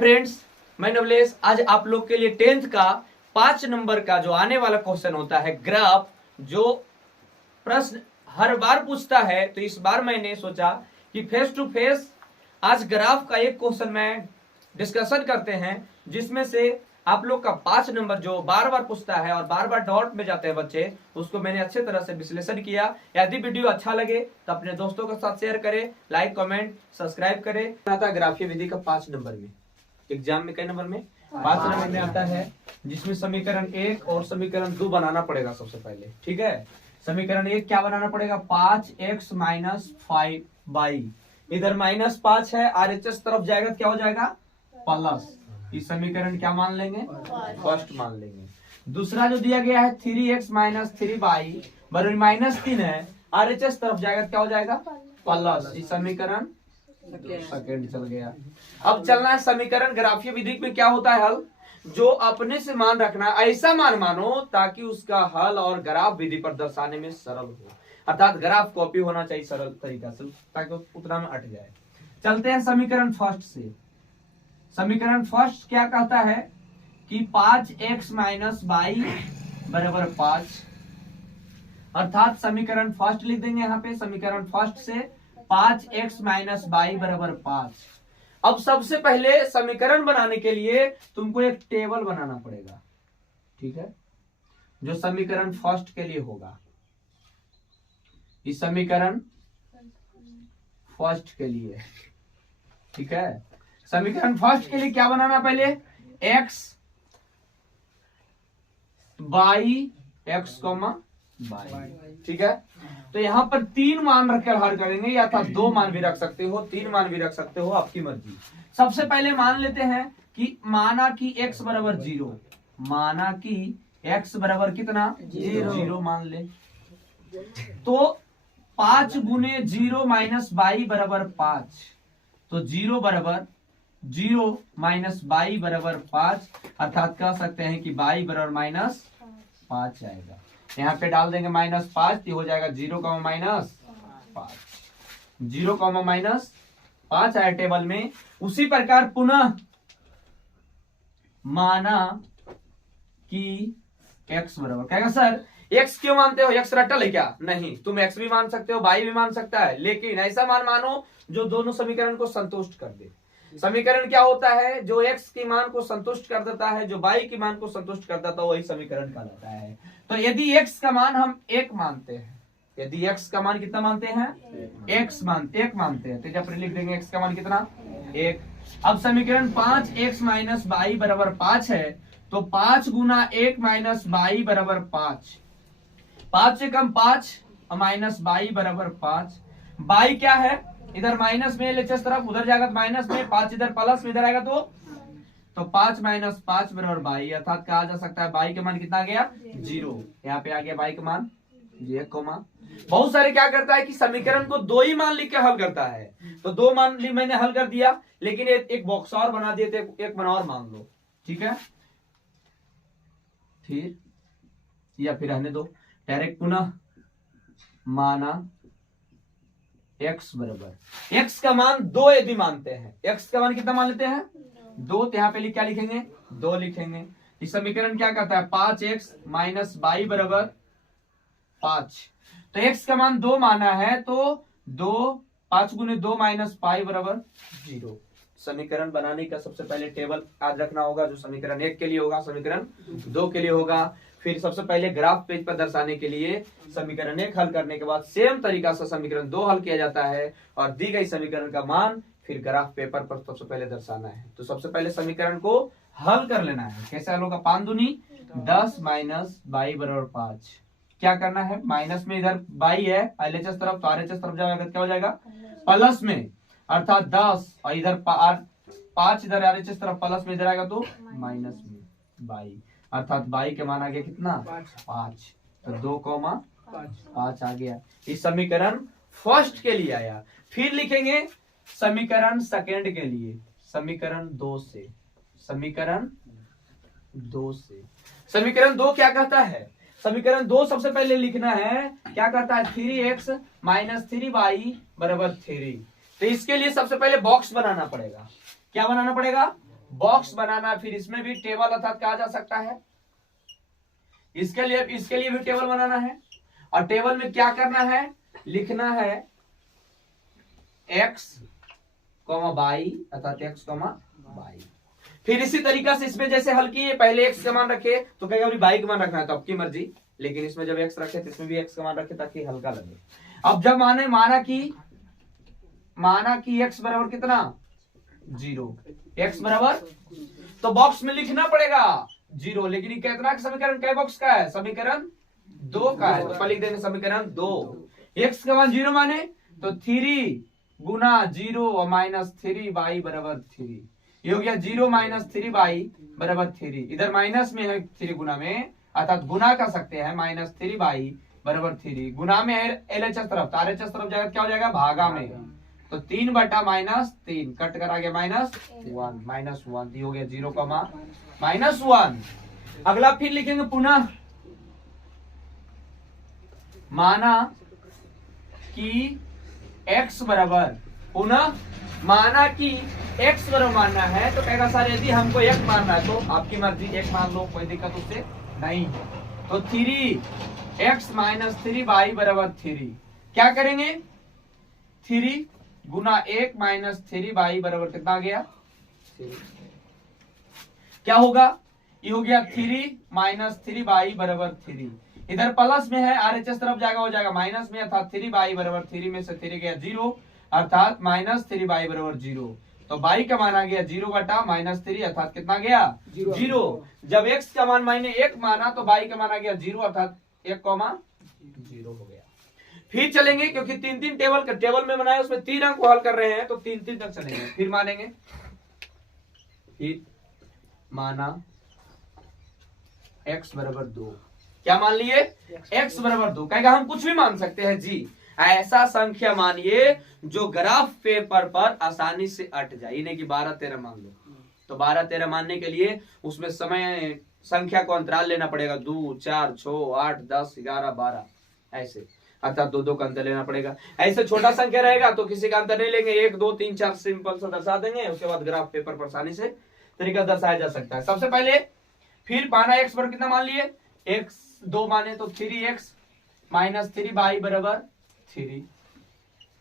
Friends, मैं नवलेश आज आप लोग के लिए 10th का 5 नंबर का जो आने वाला क्वेश्चन होता है ग्राफ, जो प्रश्न हर बार पूछता है, तो इस बार मैंने सोचा कि फेस टू फेस आज ग्राफ का एक क्वेश्चन में डिस्कशन करते हैं, जिसमें से आप लोग का 5 नंबर जो बार बार पूछता है और बार बार डाउट में जाते हैं बच्चे, उसको मैंने अच्छे तरह से विश्लेषण किया। यदि वीडियो अच्छा लगे तो अपने दोस्तों के साथ शेयर करें, लाइक कमेंट सब्सक्राइब करें। आता ग्राफीय विधि का 5 नंबर में, एग्जाम में कई नंबर में 5 नंबर में आता है, जिसमें समीकरण 1 और समीकरण 2 बनाना पड़ेगा सबसे पहले। ठीक है, समीकरण 1 क्या बनाना पड़ेगा? 5x माइनस 5y, इधर -5 है, RHS तरफ जाएगा, क्या हो जाएगा? प्लस। इस समीकरण क्या मान लेंगे? फर्स्ट मान लेंगे। दूसरा जो दिया गया है 3x माइनस 3y बराबर -3 है, RHS तरफ जाएगा, क्या हो जाएगा? प्लस। इस समीकरण सेकंड चल गया। अब चलना है समीकरण ग्राफीय विधि में क्या होता है हल, जो अपने से मान रखना, ऐसा मान मानो ताकि उसका हल और ग्राफ विधि पर दर्शाने में सरल हो, अर्थात ग्राफ कॉपी होना चाहिए सरल तरीका से, ताकि उतना में अट जाए। चलते हैं समीकरण फर्स्ट से। समीकरण फर्स्ट क्या कहता है कि 5x माइनस y बराबर 5, अर्थात समीकरण फर्स्ट लिख देंगे यहाँ पे। समीकरण फर्स्ट से 5x माइनस y बराबर 5। अब सबसे पहले समीकरण बनाने के लिए तुमको एक टेबल बनाना पड़ेगा, ठीक है, जो समीकरण फर्स्ट के लिए होगा। इस समीकरण फर्स्ट के लिए, ठीक है, समीकरण फर्स्ट के लिए क्या बनाना पहले? x बाई x y, ठीक है। तो यहाँ पर 3 मान रखकर हल करेंगे, या था 2 मान भी रख सकते हो, 3 मान भी रख सकते हो, आपकी मर्जी। सबसे पहले मान लेते हैं कि माना कि x बराबर 0, माना कि x बराबर कितना? 0 मान ले। तो 5 गुने 0 माइनस y बराबर 5, तो 0 बराबर 0 माइनस y बराबर 5, अर्थात कह सकते हैं कि y बराबर -5 आएगा। यहाँ पे डाल देंगे -5, तो हो जाएगा 0, -5, 0, -5 आया टेबल में। उसी प्रकार पुनः माना कि x बराबर, कहेगा सर x क्यों मानते हो, x रटल है क्या? नहीं, तुम x भी मान सकते हो, y भी मान सकता है, लेकिन ऐसा मान मानो जो दोनों समीकरण को संतुष्ट कर दे। समीकरण क्या होता है? जो x की मान को संतुष्ट कर देता है, जो y की मान को संतुष्ट कर देता है, वही समीकरण कहलाता है। तो यदि x का मान हम 1 मानते हैं, यदि x का मान कितना मानते हैं? 1 मानते हैं, तो जब लिख देंगे x का मान कितना? 1। अब समीकरण 5x माइनस y बराबर 5 है, तो 5 गुना 1 माइनस y बराबर 5, 5 से कम 5 माइनस y बराबर 5। y क्या है? इधर माइनस में LHS तरफ, उधर जाएगा तो माइनस में, 5 इधर प्लस में, इधर आएगा तो 5 माइनस 5 बराबर y, अर्थात कहा जा सकता है y के मान कितना आ गया? 0। यहाँ पे आ गया y के मान 1। बहुत सारे क्या करता है कि समीकरण को 2 ही मान लिख के हल करता है, तो 2 मान ली मैंने हल कर दिया, लेकिन एक बॉक्स और बना दिए थे, एक बना और मान लो, ठीक है। फिर या फिर रहने दो, डायरेक्ट पुनः माना x बराबर, x का मान 2 यदि मानते हैं, x का मान कितना मान लेते हैं? 2, तो यहाँ पे क्या लिखेंगे? 2 लिखेंगे। इस समीकरण क्या कहता है? 5x माइनस y बराबर 5, तो x का मान 2 माना है, तो 5 गुने 2 माइनस पाई बराबर 0। समीकरण बनाने का सबसे पहले टेबल याद रखना होगा, जो समीकरण 1 के लिए होगा, समीकरण 2 के लिए होगा। फिर सबसे पहले ग्राफ पेज पर दर्शाने के लिए समीकरण 1 हल करने के बाद सेम तरीका से समीकरण 2 हल किया जाता है, और दी गई समीकरण का मान फिर ग्राफ पेपर पर सबसे पहले दर्शाना है। तो सबसे पहले समीकरण को हल कर लेना है। कैसे हल होगा? 5 दूनी 10 माइनस y बराबर 5। क्या करना है? माइनस में इधर y है, LHS तरफ, तो RHS तरफ जाएगा, क्या हो जाएगा? प्लस में, अर्थात 10, और इधर 5 इधर RHS तरफ प्लस में, इधर आएगा तो माइनस में y, अर्थात y के मान आ गया कितना? 5। तो 2,5 आ गया। इस समीकरण फर्स्ट के लिए आया। फिर लिखेंगे समीकरण सेकंड के लिए, समीकरण 2 से। समीकरण 2 क्या कहता है? समीकरण 2 सबसे पहले लिखना है, क्या कहता है? 3x माइनस 3y बराबर 3। तो इसके लिए सबसे पहले बॉक्स बनाना पड़ेगा। क्या बनाना पड़ेगा? बॉक्स बनाना, फिर इसमें भी टेबल अर्थात कहा जा सकता है। इसके लिए भी टेबल बनाना है, और टेबल में क्या करना है, लिखना है x, y अर्थात x, y। फिर इसी तरीका से इसमें जैसे हल किए, पहले x का मान रखे तो कहेगा y का मान रखना है तो आपकी मर्जी, लेकिन इसमें जब x रखे तो इसमें भी x का मान रखे ताकि हल्का लगे। अब जब माना कि x बराबर कितना 0, x बराबर, तो बॉक्स में लिखना पड़ेगा 0, लेकिन ये कितना समीकरण कै बॉक्स का है, समीकरण 2 का है, तो पहले लिख देंगे समीकरण 2। x का मान 0 माने तो 3 गुना 0 और माइनस 3y बराबर 3, ये हो गया 0 माइनस 3y बराबर 3। इधर माइनस में है 3 गुना में, अर्थात गुना कर सकते हैं, माइनस 3y बराबर 3, गुना में है LHS तरफ, तो RHS तरफ जाएगा क्या हो जाएगा, भागा में, तो 3 बटा माइनस 3 कट कर आ गया माइनस 1 हो गया 0 माइनस 1। अगला फिर लिखेंगे पुनः, माना कि x बराबर, पुनः माना कि x बराबर मानना है, तो कहेगा सर यदि हमको 1 मानना है तो आपकी मर्जी 1 मान लो, कोई दिक्कत उससे नहीं। तो 3x माइनस 3y बराबर 3, क्या करेंगे 3 गुना 1 माइनस 3y बराबर कितना आ गया 3, क्या होगा, ये हो गया 3 माइनस 3y बराबर 3, इधर प्लस में है RHS तरफ जाएगा, हो जाएगा माइनस में, अर्थात 3y बराबर 3 में से 3 गया 0, अर्थात माइनस 3y बराबर 0, तो y का मान आ गया 0 बटा माइनस 3, अर्थात कितना गया 0। जब x का मान मैंने 1 माना तो y का मान आ गया 0, अर्थात 1, 0 हो गया। फिर चलेंगे, क्योंकि 3 टेबल में बनाए, उसमें 3 अंक को हल कर रहे हैं तो 3 तक चलेंगे। फिर मानेंगे, फिर माना x बराबर 2, क्या मान लिए x बराबर 2, कहेगा हम कुछ भी मान सकते हैं जी, ऐसा संख्या मानिए जो ग्राफ पेपर पर आसानी से अट जाए, यानी कि 12-13 मान लो, तो 12-13 मानने के लिए उसमें समय संख्या को अंतराल लेना पड़ेगा, 2, 4, 6, 8, 10, 11, 12 ऐसे, अर्थात 2-2 का अंतर लेना पड़ेगा। ऐसे छोटा संख्या रहेगा तो किसी का अंतर नहीं लेंगे, 1, 2, 3, 4 सिंपल सा दर्शा देंगे, उसके बाद ग्राफ पेपर पर आसानी से तरीका दर्शाया जा सकता है। सबसे पहले फिर माना x पर कितना मान लिए, x 2 माने तो 3x माइनस 3y बराबर 3,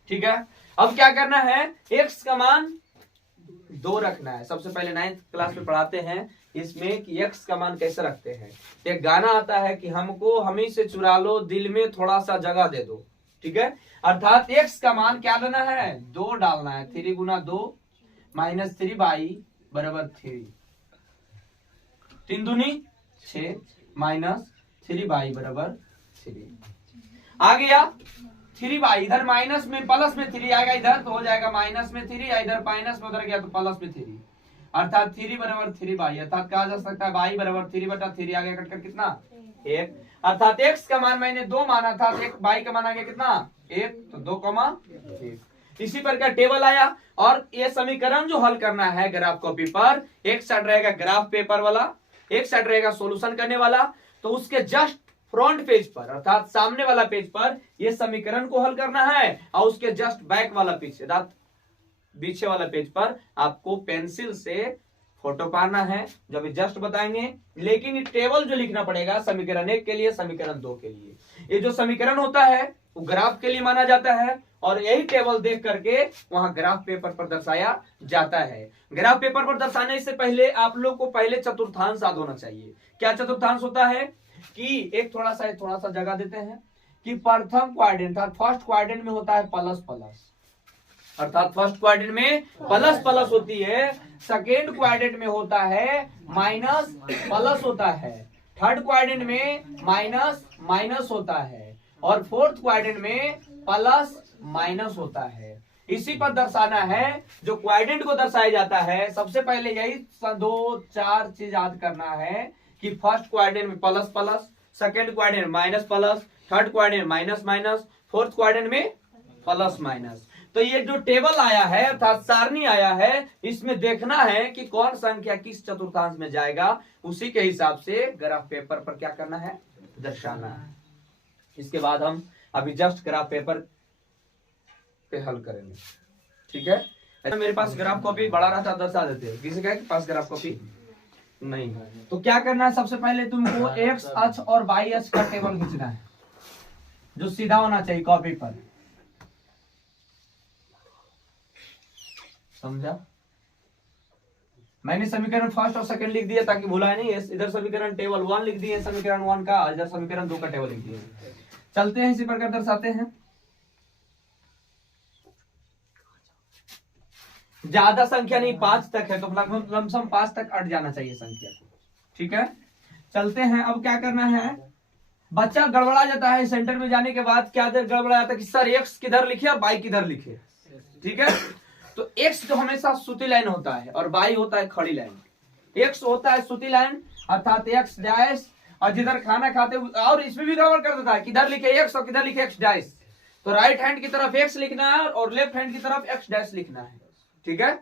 ठीक है। अब क्या करना है, x का मान 2 रखना है। सबसे पहले 9th क्लास में पढ़ाते हैं इसमें कि x का मान कैसे रखते हैं। एक गाना आता है कि हमको हमी से चुरा लो, दिल में थोड़ा सा जगह दे दो, ठीक है। अर्थात x का मान क्या लेना है, 2 डालना है, 3 गुना 2 माइनस 3y बराबर 3, 3 दूनी 6 माइनस 3y बराबर 3 आ गया। 3y इधर माइनस में प्लस में 3 आएगा, इधर तो हो जाएगा माइनस में 3, इधर माइनस में उधर गया तो प्लस में 3, अर्थात 3 बराबर 3y, अर्थात कहा जा सकता है y बराबर 3 बटा 3 आ गया, कटकर कितना 1, अर्थात x का मान मैंने 2 माना था, y का मान आ गया कितना 1, तो 2,1। इसी पर का टेबल आया, और ये समीकरण जो हल करना है ग्राफ कॉपी पर, एक साइड रहेगा ग्राफ पेपर वाला, एक साइड रहेगा सॉल्यूशन करने वाला, तो उसके जस्ट फ्रंट पेज पर अर्थात सामने वाला पेज पर ये समीकरण को हल करना है, और उसके जस्ट बैक वाला पेज अर्थात पीछे वाला पेज पर आपको पेंसिल से फोटो पाना है, जब जस्ट बताएंगे। लेकिन ये टेबल जो लिखना पड़ेगा समीकरण 1 के लिए, समीकरण 2 के लिए, ये जो समीकरण होता है वो ग्राफ के लिए माना जाता है, और यही टेबल देख करके वहां ग्राफ पेपर पर दर्शाया जाता है। ग्राफ पेपर पर दर्शाने से पहले आप लोग को पहले चतुर्थांश याद होना चाहिए। क्या चतुर्थांश होता है कि एक थोड़ा सा जगह देते हैं कि प्रथम क्वाड्रेंट अर्थात फर्स्ट क्वाड्रेंट में होता है प्लस प्लस, अर्थात फर्स्ट क्वाड्रेंट में प्लस प्लस होती है, सेकेंड क्वाड्रेंट में होता है माइनस प्लस होता है, थर्ड क्वाड्रेंट में माइनस माइनस होता है, और फोर्थ क्वाड्रेंट में प्लस माइनस होता है। इसी पर दर्शाना है जो क्वाड्रेंट को दर्शाया जाता है। सबसे पहले यही 2-4 चीज याद करना है कि फर्स्ट क्वाड्रेंट में प्लस प्लस, सेकेंड क्वाड्रेंट में माइनस प्लस, थर्ड क्वाड्रेंट में माइनस माइनस, फोर्थ क्वाड्रेंट में प्लस माइनस। तो ये जो टेबल आया है अर्थात सारणी आया है, इसमें देखना है कि कौन संख्या किस चतुर्थांश में जाएगा, उसी के हिसाब से ग्राफ पेपर पर क्या करना है, दर्शाना है। इसके बाद हम अभी जस्ट ग्राफ पेपर पे हल करेंगे, ठीक है। मेरे पास ग्राफ कॉपी बड़ा रहता दर्शा देते, किसी के पास ग्राफ कॉपी नहीं। तो क्या करना है, सबसे पहले तुमको एक्स अक्ष और वाई अक्ष का टेबल खींचना है जो सीधा होना चाहिए कॉपी पर, समझा? मैंने समीकरण फर्स्ट और सेकंड लिख दिया ताकि भुलाए नहीं। इधर समीकरण टेबल 1 लिख दिए, समीकरण 1 का, इधर समीकरण 2 का टेबल लिख दिए। चलते हैं इसी प्रकार दर्शाते हैं। ज्यादा संख्या नहीं 5 तक है तो लमसम 5 तक अट जाना चाहिए संख्या, ठीक है। चलते हैं, अब क्या करना है, बच्चा गड़बड़ा जाता है सेंटर में जाने के बाद, क्या गड़बड़ा जाता है कि सर एक्स किधर लिखे और वाई किधर लिखे, ठीक है। तो एक्स जो हमेशा सूती लाइन होता है और वाई होता है खड़ी लाइन। एक्स होता है सूती लाइन अर्थात एक्स डैश, और जिधर खाना खाते और इसमें भी गड़बड़ कर देता है, किधर लिखे एक्स और किधर लिखे एक्स डैश। तो राइट हैंड की तरफ एक्स लिखना है और लेफ्ट हैंड की तरफ एक्स डैश लिखना है, ठीक है।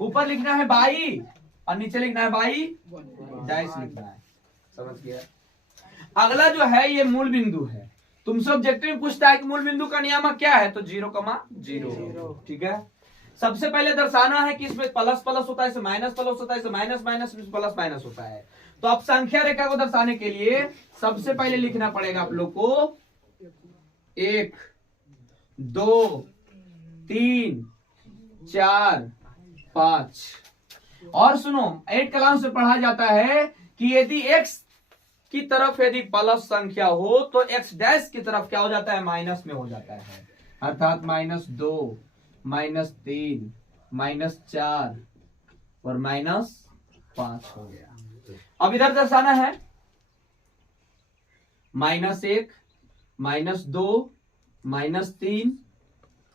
ऊपर लिखना है बाई और नीचे लिखना है बाई डैश लिखना है, समझ गया। अगला जो है ये मूल बिंदु है। तुमसे ऑब्जेक्टिव में पूछता है कि मूल बिंदु का नियामक क्या है, तो 0,0, ठीक है। सबसे पहले दर्शाना है कि इसमें प्लस प्लस होता है, इसमें माइनस प्लस होता है, इसमें माइनस माइनस, प्लस माइनस होता है। तो अब संख्या रेखा को दर्शाने के लिए सबसे पहले लिखना पड़ेगा आप लोग को 1 2 3 4 5। और सुनो, 8 क्लास में पढ़ा जाता है कि यदि x की तरफ यदि प्लस संख्या हो तो x डैश की तरफ क्या हो जाता है, माइनस में हो जाता है, अर्थात -2 -3 -4 और -5 हो गया। अब इधर दर्शाना है -1 -2 -3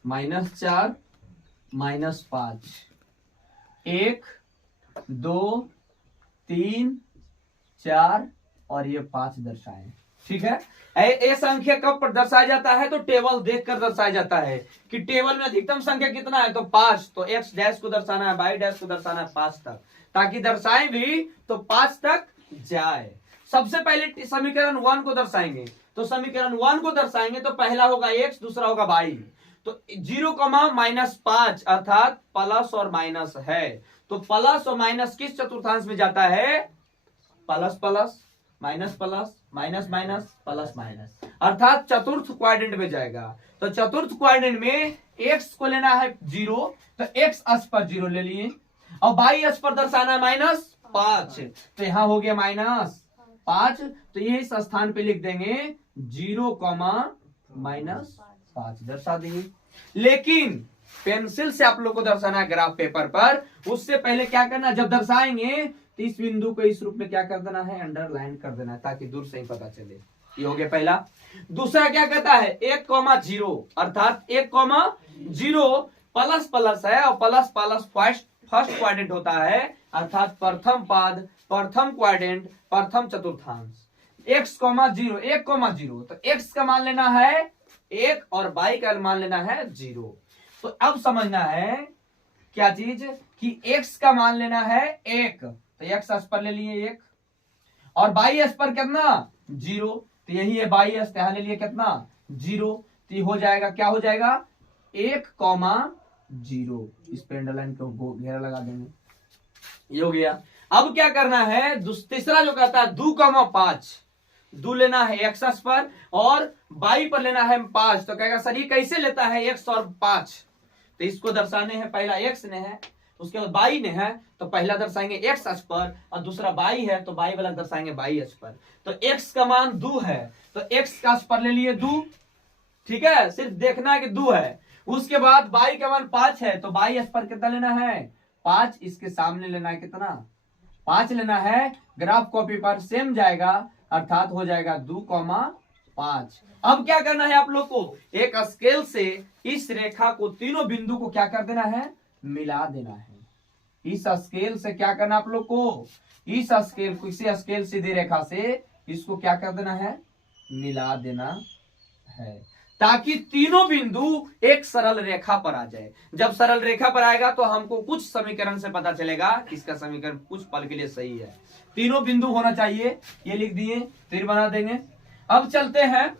-4 -5, 1 2 3 4 और ये 5 दर्शाए, ठीक है। ये संख्या कब दर्शाया जाता है, तो टेबल देखकर दर्शाया जाता है कि टेबल में अधिकतम संख्या कितना है, तो 5। तो एक्स डैश को दर्शाना है, वाई डैश को दर्शाना है 5 तक, ताकि दर्शाए भी तो 5 तक जाए। सबसे पहले समीकरण 1 को दर्शाएंगे, तो समीकरण 1 को दर्शाएंगे तो पहला होगा एक्स, दूसरा होगा वाई। तो 0,-5 अर्थात प्लस और माइनस है, तो प्लस और माइनस किस चतुर्थांश में जाता है, plus plus minus plus minus minus plus minus, अर्थात चतुर्थ क्वाड्रेंट में जाएगा। तो चतुर्थ क्वाड्रेंट में एक्स को लेना है 0, तो एक्स अक्ष पर 0 ले लिए, और वाई अक्ष पर दर्शाना है -5, तो यहां हो गया -5। तो ये इस स्थान पे लिख देंगे 0,-5 दर्शा देंगे। लेकिन पेंसिल से आप लोग को दर्शाना है ग्राफ पेपर पर, उससे पहले क्या करना, जब दर्शाएंगे तो इस बिंदु को इस रूप में क्या कर देना है, अंडरलाइन कर देना है, ताकि दूर से ही पता चले। ये हो गया पहला। दूसरा क्या कहता है, 1,0 अर्थात 1,0 प्लस प्लस है और प्लस प्लस फर्स्ट क्वाड्रेंट होता है, अर्थात प्रथम पाद, प्रथम क्वाड्रेंट, प्रथम चतुर्थांश। x,0 1,0, तो x का मान लेना है 1 और y का मान लेना है 0। तो अब समझना है क्या चीज कि x का मान लेना है 1, तो x अक्ष पर ले लिए 1, और y अक्ष पर कितना 0, तो यही है y अक्ष, यहां ले लिए कितना 0। तो ये हो जाएगा, क्या हो जाएगा 1,0। इस पे अंडरलाइन को घेरा लगा देंगे, ये हो गया। अब क्या करना है, तीसरा जो कहता है 2,5, 2 लेना है x अक्ष पर और y पर लेना है 5। तो कहेगा सर ये कैसे लेता है x और 5, तो इसको दर्शाने हैं, पहला x ने है उसके बाद y ने है, तो पहला दर्शाएंगे x अक्ष पर और दूसरा y है तो y वाला दर्शाएंगे y अक्ष पर। तो x का मान 2 है तो x का अक्ष पर ले लिए 2, ठीक है, सिर्फ देखना है कि 2 है। उसके बाद y का मान 5 है तो y अक्ष पर कितना लेना है 5, इसके सामने लेना है कितना 5 लेना है। ग्राफ कॉपी पर सेम जाएगा, अर्थात हो जाएगा 2,5। अब क्या करना है आप लोग को, एक स्केल से इस रेखा को, तीनों बिंदु को क्या कर देना है, मिला देना है। इस स्केल से क्या करना आप लोग को, इस स्केल को, इसी स्केल सीधी रेखा से इसको क्या कर देना है, मिला देना है, ताकि तीनों बिंदु एक सरल रेखा पर आ जाए। जब सरल रेखा पर आएगा तो हमको कुछ समीकरण से पता चलेगा कि इसका समीकरण कुछ पल के लिए सही है। तीनों बिंदु होना चाहिए, ये लिख दिए, फिर बना देंगे। अब चलते हैं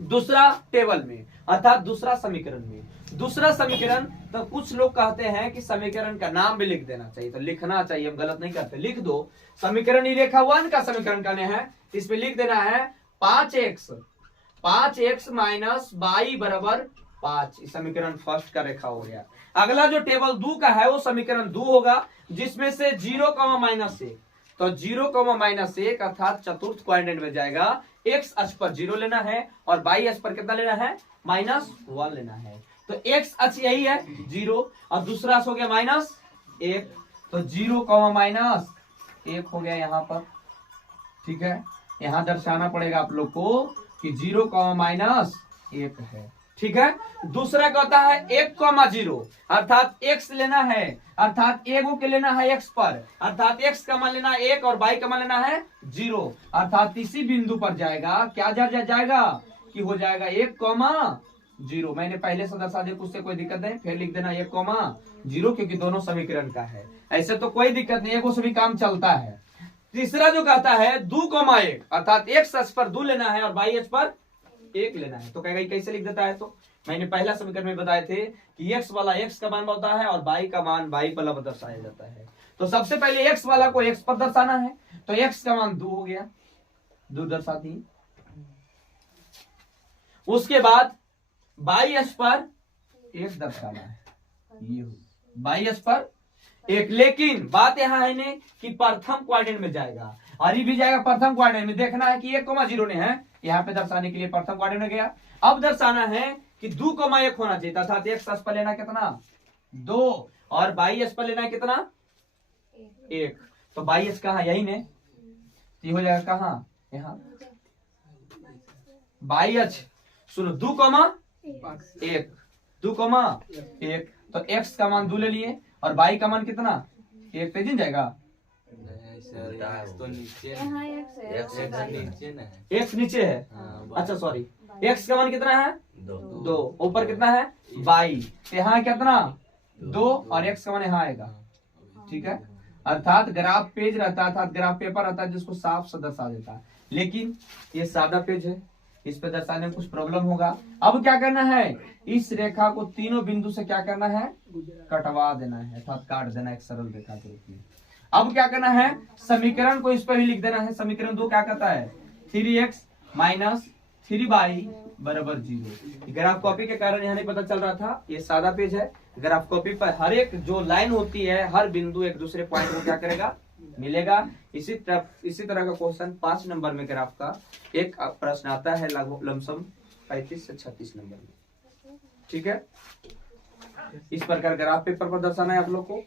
दूसरा टेबल में, अर्थात दूसरा समीकरण में। दूसरा समीकरण, तो कुछ लोग कहते हैं कि समीकरण का नाम भी लिख देना चाहिए, तो लिखना चाहिए, हम गलत नहीं करते, लिख दो। समीकरण रेखा 1 का समीकरण करने हैं, इसमें लिख देना है 5x माइनस y बराबर 5। समीकरण फर्स्ट का रेखा हो गया। अगला जो टेबल 2 का है वो समीकरण 2 होगा, जिसमें से 0, -1, तो 0, -1 अर्थात चतुर्थ क्वाड्रेंट में जाएगा। x अक्ष पर 0 लेना है और y अक्ष पर कितना लेना है, -1 लेना है। तो x अक्ष यही है 0 और दूसरा अक्ष हो गया -1, तो 0, -1 हो गया यहाँ पर। ठीक है, यहां दर्शाना पड़ेगा आप लोग को कि 0, -1 है। ठीक है, दूसरा कहता है 1, 0 अर्थात x लेना है, अर्थात एगो के लेना है x पर, अर्थात x का मान लेना है 1 और y का मान लेना है 0, अर्थात इसी बिंदु पर जाएगा। क्या जाएगा कि हो जाएगा 1, 0। मैंने पहले से दर्शा दिया, उससे कोई दिक्कत नहीं, फिर लिख देना 1, 0, क्योंकि दोनों समीकरण का है, ऐसे तो कोई दिक्कत नहीं, एगो से भी काम चलता है। तीसरा जो कहता है 2, 1 अर्थात x अक्ष पर 2 लेना है और y अक्ष पर 1 लेना है, तो कहेगा कैसे लिख देता है। तो मैंने पहला समीकरण में बताए थे कि x वाला x का मान होता है और y का मान y वाला पर दर्शाया जाता है। तो सबसे पहले x वाला को x पर दर्शाना है, तो x का मान 2 हो गया, 2 दर्शा दी। उसके बाद y अक्ष पर 1 दर्शाना है, ये y अक्ष पर 1। लेकिन बात यहां है ने कि प्रथम क्वाड्रेंट में जाएगा और ये भी जाएगा प्रथम क्वाड्रेंट में। देखना है कि 1, 0 ने है, यहाँ पे दर्शाने के लिए प्रथम क्वाड्रेंट में गया। अब दर्शाना है कि 2, 1 होना चाहिए, अर्थात x अक्ष पर लेना कितना 2 और y अक्ष पर लेना कितना 1। तो y अक्ष कहाँ, यही ने, ये हो जाएगा कहाँ, यहाँ y अक्ष। सुनो 2, 1, 2, 1, तो x का मान 2 ले लिए और y का मान कितना 1, पे दिन जाएगा, x नीचे है, अच्छा सॉरी, x का मान कितना है 2, ऊपर कितना है y, यहाँ कितना 2 और x का मान यहाँ आएगा। ठीक है, अर्थात ग्राफ पेज रहता है, अर्थात ग्राफ पेपर रहता है जिसको साफ से दर्शा देता है, लेकिन ये सादा पेज है, इस पे दर्शाने में कुछ प्रॉब्लम होगा। अब क्या करना है, इस रेखा को तीनों बिंदु से क्या करना है, कटवा देना है, अर्थात काट देना एक सरल रेखा के रूप में। अब क्या करना है, समीकरण को इस पर भी लिख देना है। समीकरण 2 क्या कहता है, 3x - 3y बराबर 0। ग्राफ कॉपी के कारण यहाँ नहीं पता चल रहा था, ये सादा पेज है। ग्राफ कॉपी पर हर एक जो लाइन होती है, हर बिंदु एक दूसरे पॉइंट को क्या करेगा, मिलेगा। इसी तरह का क्वेश्चन 5 नंबर में ग्राफ का एक प्रश्न आता है, लगभग लमसम 35 से 36 नंबर में। ठीक है, इस प्रकार ग्राफ पेपर पर दर्शाना है आप लोग को।